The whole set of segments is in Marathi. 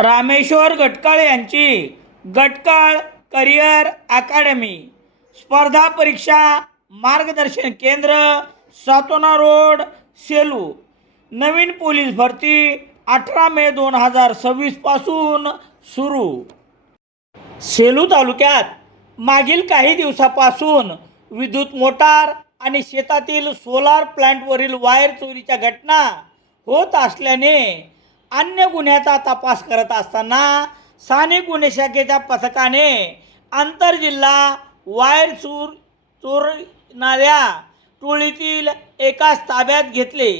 रामेश्वर गटकाळ यांची गटकाळ करिअर अकादमी स्पर्धा परीक्षा मार्गदर्शन केंद्र, सातोना रोड, सेलू. नवीन पोलीस भरती 18 मे 2026 पासून सुरू. सेलू तालुक्यात मागील काही दिवसापासून विद्युत मोटार आणि शेतातील सोलार प्लांटवरील वायर चोरीच्या घटना होत असल्याने अन्य गुन्ह्याचा तपास करत असताना स्थानिक गुन्हे शाखेच्या पथकाने आंतरजिल्हा वायर चोरणाऱ्या टोळीतील एकास ताब्यात घेतले.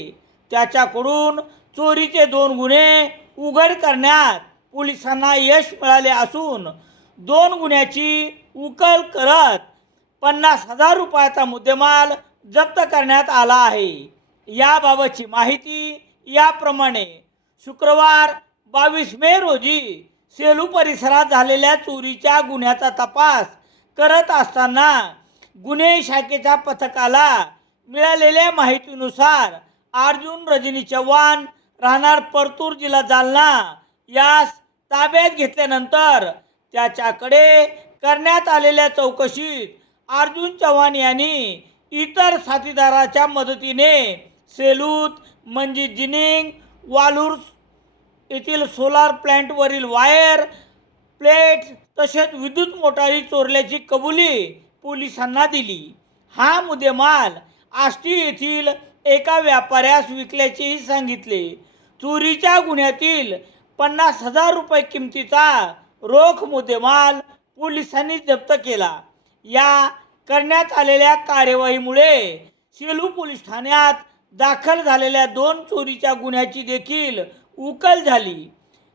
त्याच्याकडून चोरीचे 2 गुन्हे उघड करण्यात पोलिसांना यश मिळाले असून 2 गुन्ह्याची उकल करत 50,000 रुपयाचा मुद्देमाल जप्त करण्यात आला आहे. याबाबतची माहिती याप्रमाणे. शुक्रवार 22 मे रोजी सेलू परिसरात झालेल्या चोरीच्या गुन्ह्याचा तपास करत असताना गुन्हे शाखेच्या पथकाला मिळालेल्या माहितीनुसार अर्जुन रजनी चव्हाण राहणार परतूर जिल्हा जालना यास ताब्यात घेतल्यानंतर त्याच्याकडे करण्यात आलेल्या चौकशीत अर्जुन चव्हाण यांनी इतर साथीदाराच्या मदतीने सेलूत मंजित जिनिंग वालूर येथील सोलार प्लांटवरील वायर प्लेट तसेच विद्युत मोटारी चोरल्याची कबुली पोलिसांना दिली. हा मुद्देमाल आष्टी येथील एका व्यापाऱ्यास विकल्याचेही सांगितले. चोरीच्या गुन्ह्यातील 50,000 रुपये किमतीचा रोख मुद्देमाल पोलिसांनी जप्त केला. या करण्यात आलेल्या कार्यवाहीमुळे सेलू पोलीस ठाण्यात दाखल झालेल्या 2 चोरीच्या गुन्ह्याची देखील उकल झाली.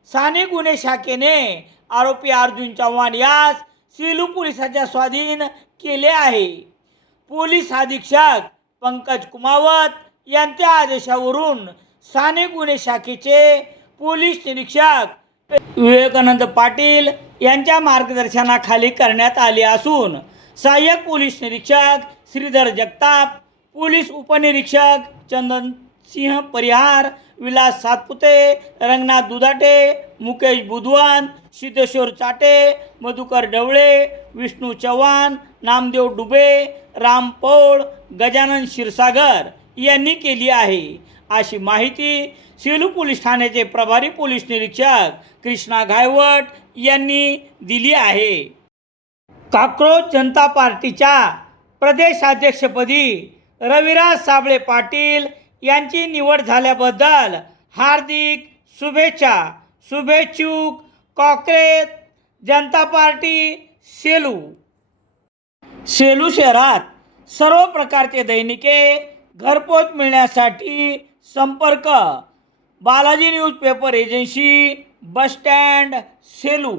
स्थानिक गुन्हे शाखेने आरोपी अर्जुन चव्हाण यास सेलू पोलिसांच्या स्वाधीन केले आहे. पोलीस अधीक्षक पंकज कुमावत यांच्या आदेशावरून स्थानिक गुन्हे शाखेचे पोलीस निरीक्षक विवेकानंद पाटील यांच्या मार्गदर्शनाखाली करण्यात आले असून सहाय्यक पोलीस निरीक्षक श्रीधर जगताप, पोलीस उपनिरीक्षक चंदन सिंह परिहार, विलास सातपुते, रंगनाथ दुधाटे, मुकेश बुधवान, सिद्धेश्वर चाटे, मधुकर ढवळे, विष्णू चव्हाण, नामदेव डुबे, राम पौळ, गजानन क्षीरसागर यांनी केली आहे, अशी माहिती सेलू पोलीस ठाण्याचे प्रभारी पोलीस निरीक्षक कृष्णा गायवट यांनी दिली आहे. काक्रोच जनता पार्टीच्या प्रदेशाध्यक्षपदी रविराज साबळे पाटील यांची निवड झाल्याबद्दल हार्दिक शुभेच्छा. शुभेच्छुक काँग्रेस जनता पार्टी सेलू. सेलू शहरात सर्व प्रकारचे दैनिके घरपोच मिळण्यासाठी संपर्क Balaji news paper agency, bus stand, Selu.